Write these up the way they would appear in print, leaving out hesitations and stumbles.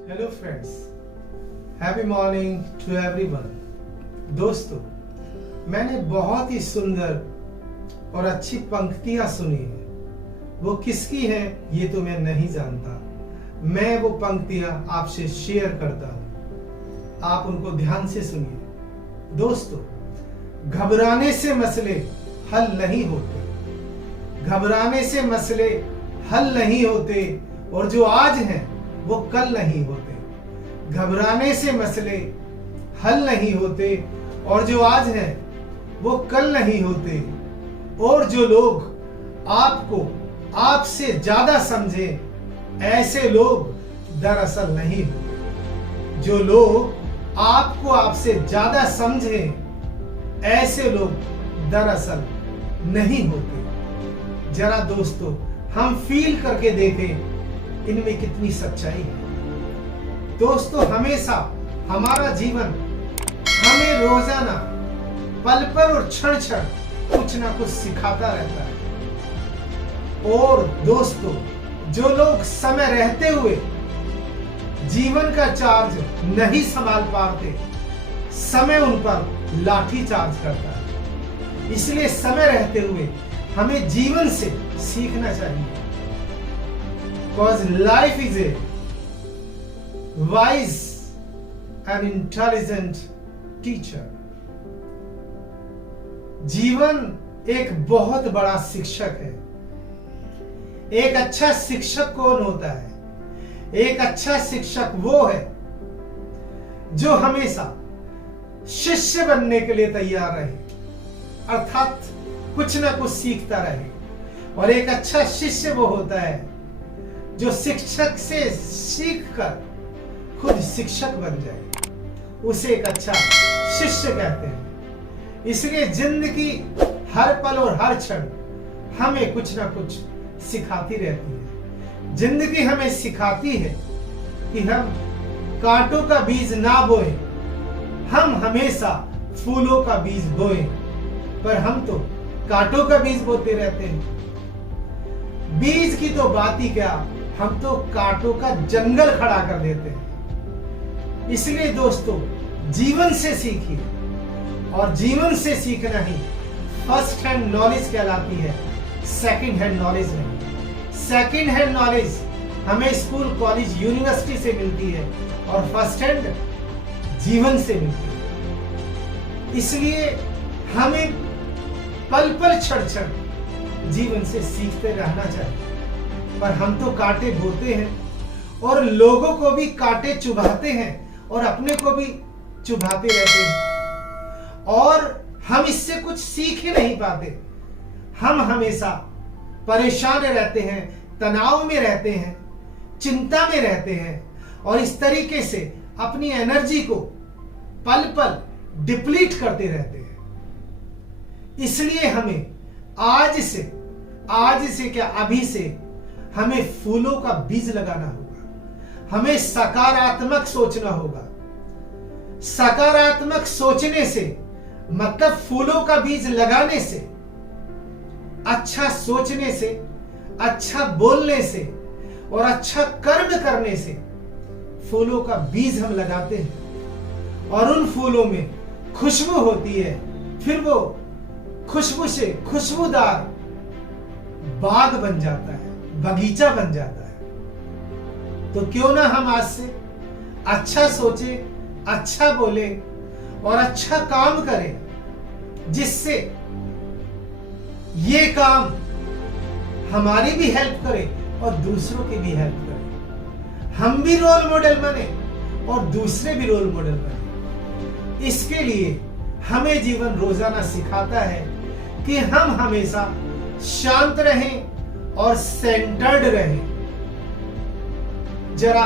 Hello friends, happy morning to everyone. दोस्तों, मैंने बहुत ही सुंदर और अच्छी पंक्तियां सुनी है। वो किसकी है ये तो मैं नहीं जानता। मैं वो पंक्तियां आपसे शेयर करता हूं, आप उनको ध्यान से सुनिए। दोस्तों, घबराने से मसले हल नहीं होते, घबराने से मसले हल नहीं होते, और जो आज हैं वो कल नहीं होते। घबराने से मसले हल नहीं होते, और जो आज हैं वो कल नहीं होते। और जो लोग आपको आपसे ज्यादा समझें, ऐसे लोग दरअसल नहीं होते। जो लोग आपको आपसे ज्यादा समझें, ऐसे लोग दरअसल नहीं होते। जरा दोस्तों, हम फील करके देखें इनमें कितनी सच्चाई है। दोस्तों, हमेशा हमारा जीवन हमें रोजाना पल पर और क्षण क्षण कुछ ना कुछ सिखाता रहता है। और दोस्तों, जो लोग समय रहते हुए जीवन का चार्ज नहीं संभाल पाते, समय उन पर लाठी चार्ज करता है। इसलिए समय रहते हुए हमें जीवन से सीखना चाहिए। Because life is a wise and intelligent teacher. जीवन एक बहुत बड़ा शिक्षक है। एक अच्छा शिक्षक कौन होता है? एक अच्छा शिक्षक वो है जो हमेशा शिष्य बनने के लिए तैयार रहे, अर्थात कुछ ना कुछ सीखता रहे। और एक अच्छा शिष्य वो होता है जो शिक्षक से सीखकर खुद शिक्षक बन जाए, उसे एक अच्छा शिष्य कहते हैं। इसलिए जिंदगी हर पल और हर क्षण हमें कुछ ना कुछ सिखाती रहती है। जिंदगी हमें सिखाती है कि हम कांटों का बीज ना बोएं, हम हमेशा फूलों का बीज बोएं। पर हम तो कांटों का बीज बोते रहते हैं। बीज की तो बात ही क्या, हम तो कांटों का जंगल खड़ा कर देते हैं। इसलिए दोस्तों, जीवन से सीखिए, और जीवन से सीखना ही फर्स्ट हैंड नॉलेज कहलाती है, सेकंड हैंड नॉलेज नहीं। सेकंड हैंड नॉलेज हमें स्कूल, कॉलेज, यूनिवर्सिटी से मिलती है, और फर्स्ट हैंड जीवन से मिलती है। इसलिए हमें पल पल क्षण क्षण जीवन से सीखते रहना चाहिए। पर हम तो कांटे बोते हैं, और लोगों को भी कांटे चुभाते हैं, और अपने को भी चुभाते रहते हैं, और हम इससे कुछ सीख ही नहीं पाते। हम हमेशा परेशान रहते हैं, तनाव में रहते हैं, चिंता में रहते हैं, और इस तरीके से अपनी एनर्जी को पल पल डिप्लीट करते रहते हैं। इसलिए हमें आज से क्या, अभी से हमें फूलों का बीज लगाना होगा। हमें सकारात्मक सोचना होगा। सकारात्मक सोचने से मतलब फूलों का बीज लगाने से, अच्छा सोचने से, अच्छा बोलने से, और अच्छा कर्म करने से फूलों का बीज हम लगाते हैं, और उन फूलों में खुशबू होती है। फिर वो खुशबू से खुशबूदार बाग बन जाता है, बगीचा बन जाता है। तो क्यों ना हम आज से अच्छा सोचे, अच्छा बोले, और अच्छा काम करें, जिससे ये काम हमारी भी हेल्प करे और दूसरों की भी हेल्प करे। हम भी रोल मॉडल बने और दूसरे भी रोल मॉडल बने। इसके लिए हमें जीवन रोजाना सिखाता है कि हम हमेशा शांत रहें और सेंटर्ड रहें। जरा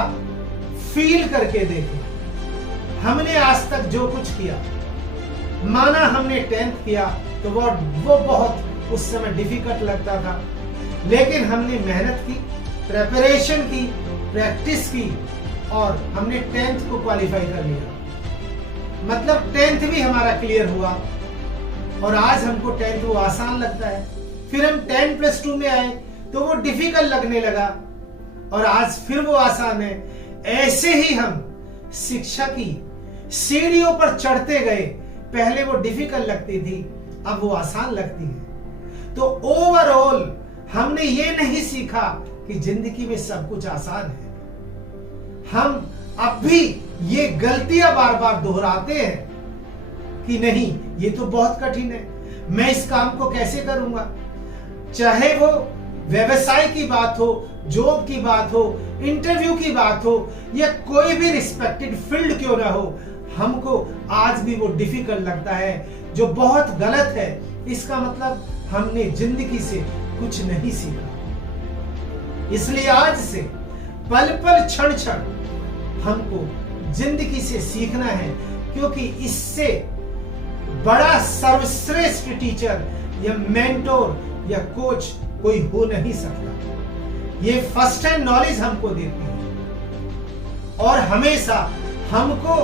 फील करके देखें, हमने आज तक जो कुछ किया, माना हमने 10th किया तो वो बहुत उस समय डिफिकल्ट लगता था, लेकिन हमने मेहनत की, प्रेपरेशन की, प्रैक्टिस की, और हमने 10th को क्वालिफाई कर लिया। मतलब 10th भी हमारा क्लियर हुआ, और आज हमको 10th वो आसान लगता है। फिर हम 10+2 में आए तो वो डिफिकल्ट लगने लगा, और आज फिर वो आसान है। ऐसे ही हम शिक्षा की सीढ़ियों पर चढ़ते गए। पहले वो डिफिकल्ट लगती थी, अब वो आसान लगती है। तो ओवरऑल हमने ये नहीं सीखा कि जिंदगी में सब कुछ आसान है। हम अब भी ये गलतियां बार बार दोहराते हैं कि नहीं, ये तो बहुत कठिन है, मैं इस काम को कैसे करूंगा। चाहे वो व्यवसाय की बात हो, जॉब की बात हो, इंटरव्यू की बात हो, या कोई भी रिस्पेक्टेड फील्ड क्यों ना हो, हमको आज भी वो डिफिकल्ट लगता है, जो बहुत गलत है। इसका मतलब हमने जिंदगी से कुछ नहीं सीखा। इसलिए आज से पल पल क्षण क्षण हमको जिंदगी से सीखना है, क्योंकि इससे बड़ा सर्वश्रेष्ठ टीचर या मेंटोर या कोच कोई हो नहीं सकता। ये फर्स्ट हैंड नॉलेज हमको देती है और हमेशा हमको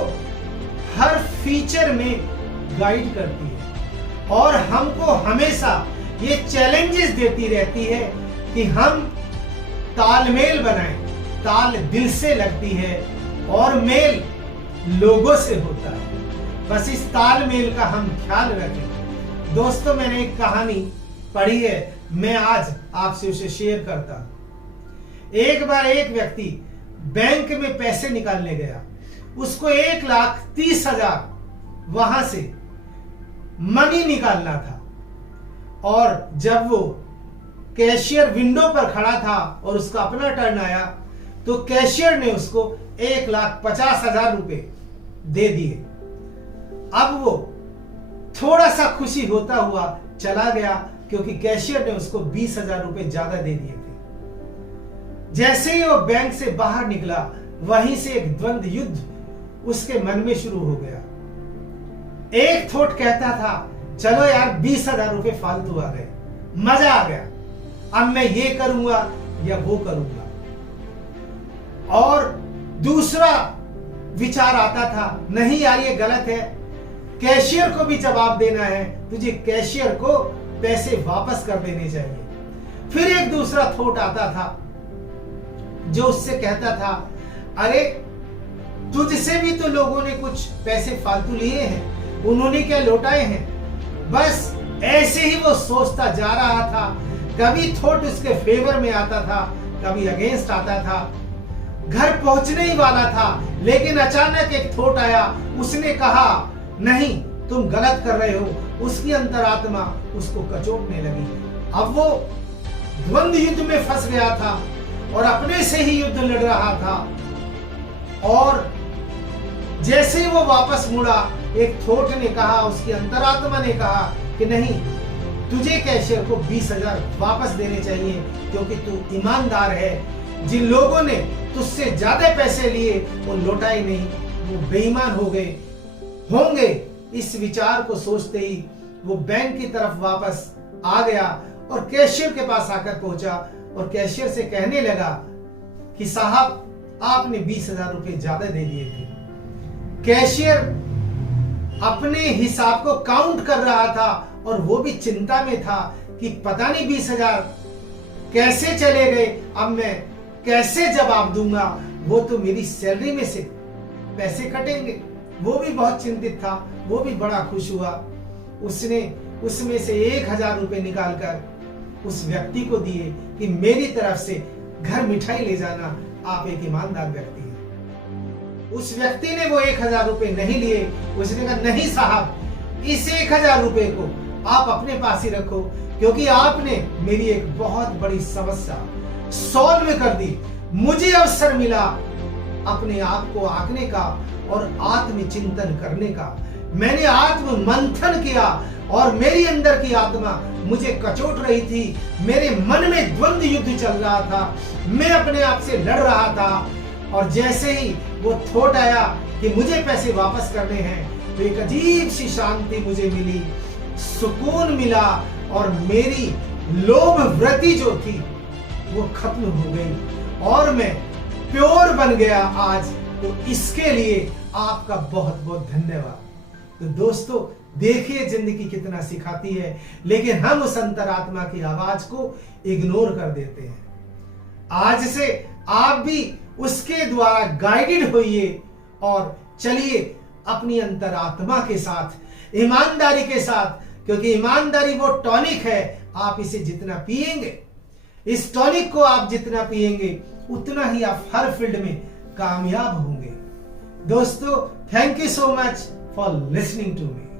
हर फीचर में गाइड करती है, और हमको हमेशा ये चैलेंजेस देती रहती है कि हम तालमेल बनाएं। ताल दिल से लगती है और मेल लोगों से होता है। बस इस तालमेल का हम ख्याल रखें। दोस्तों, मैंने एक कहानी पढ़ी है, मैं आज आपसे उसे शेयर करता हूं। एक बार एक व्यक्ति बैंक में पैसे निकालने गया। उसको 1,30,000 वहां से मनी निकालना था, और जब वो कैशियर विंडो पर खड़ा था और उसका अपना टर्न आया, तो कैशियर ने उसको 1,50,000 रुपए दे दिए। अब वो थोड़ा सा खुशी होता हुआ चला गया, क्योंकि कैशियर ने उसको 20,000 रुपए ज्यादा दे दिए थे। जैसे ही वो बैंक से बाहर निकला, वहीं से एक द्वंद्व युद्ध उसके मन में शुरू हो गया। एक थॉट कहता था, चलो यार 20,000 रुपए फालतू आ गए, मजा आ गया, अब मैं ये करूंगा या वो करूंगा। और दूसरा विचार आता था, नहीं यार ये गलत है, कैशियर को भी जवाब देना है, तुझे कैशियर को पैसे वापस कर देने चाहिए। फिर एक दूसरा थॉट आता था जो उससे कहता था, अरे तुझसे भी तो लोगों ने कुछ पैसे फालतू लिए हैं, उन्होंने क्या लौटाए हैं। बस ऐसे ही वो सोचता जा रहा था। कभी थॉट उसके फेवर में आता था, कभी अगेंस्ट आता था। घर पहुंचने ही वाला था, लेकिन अचानक एक थॉट आया, उसने कहा नहीं तुम गलत कर रहे हो। उसकी अंतरात्मा उसको कचोटने लगी। अब वो द्वंद्व युद्ध में फंस गया था और अपने से ही युद्ध लड़ रहा था। और जैसे ही वो वापस मुड़ा, एक थॉट ने कहा, उसकी अंतरात्मा ने कहा कि नहीं, तुझे कैशियर को 20,000 वापस देने चाहिए, क्योंकि तू ईमानदार है। जिन लोगों ने तुझसे ज्यादा पैसे लिए वो लौटाए नहीं, वो बेईमान हो गए होंगे। इस विचार को सोचते ही वो बैंक की तरफ वापस आ गया और कैशियर के पास आकर पहुंचा और कैशियर से कहने लगा कि साहब आपने 20,000 रुपए ज्यादा दे दिए थे। कैशियर अपने हिसाब को काउंट कर रहा था और वो भी चिंता में था कि पता नहीं 20,000 कैसे चले गए, अब मैं कैसे जवाब दूंगा, वो तो मेरी सैलरी में से पैसे कटेंगे। वो भी बहुत चिंतित था, वो भी बड़ा खुश हुआ। उसने उसमें से 1,000 रुपए निकालकर उस व्यक्ति को दिए कि मेरी तरफ से घर मिठाई ले जाना, आप एक ईमानदार व्यक्ति हैं। उस व्यक्ति ने वो 1,000 रुपए नहीं लिए। उसने कहा नहीं साहब, इस 1,000 रुपए को आप अपने पास ही रखो, क्योंकि आपने मेरी एक बहुत बड़ी समस्या सॉल्व कर दी। मुझे अवसर मिला अपने आप को आंकने का और आत्मचिंतन करने का। मैंने आत्म मंथन किया और मेरी अंदर की आत्मा मुझे कचोट रही थी। मेरे मन में द्वंद्व युद्ध चल रहा था, मैं अपने आप से लड़ रहा था। और जैसे ही वो थॉट आया कि मुझे पैसे वापस करने हैं, तो एक अजीब सी शांति मुझे मिली, सुकून मिला, और मेरी लोभ वृत्ति जो थी वो खत्म हो गई और मैं प्योर बन गया आज। तो इसके लिए आपका बहुत बहुत धन्यवाद। तो दोस्तों, देखिए जिंदगी कितना सिखाती है, लेकिन हम उस अंतरात्मा की आवाज को इग्नोर कर देते हैं। आज से आप भी उसके द्वारा गाइडेड होइए और चलिए अपनी अंतरात्मा के साथ, ईमानदारी के साथ, क्योंकि ईमानदारी वो टॉनिक है। आप इसे जितना पिएंगे, इस टॉनिक को आप जितना पिएंगे, उतना ही आप हर फील्ड में कामयाब होंगे। दोस्तों, thank you so much for listening to me.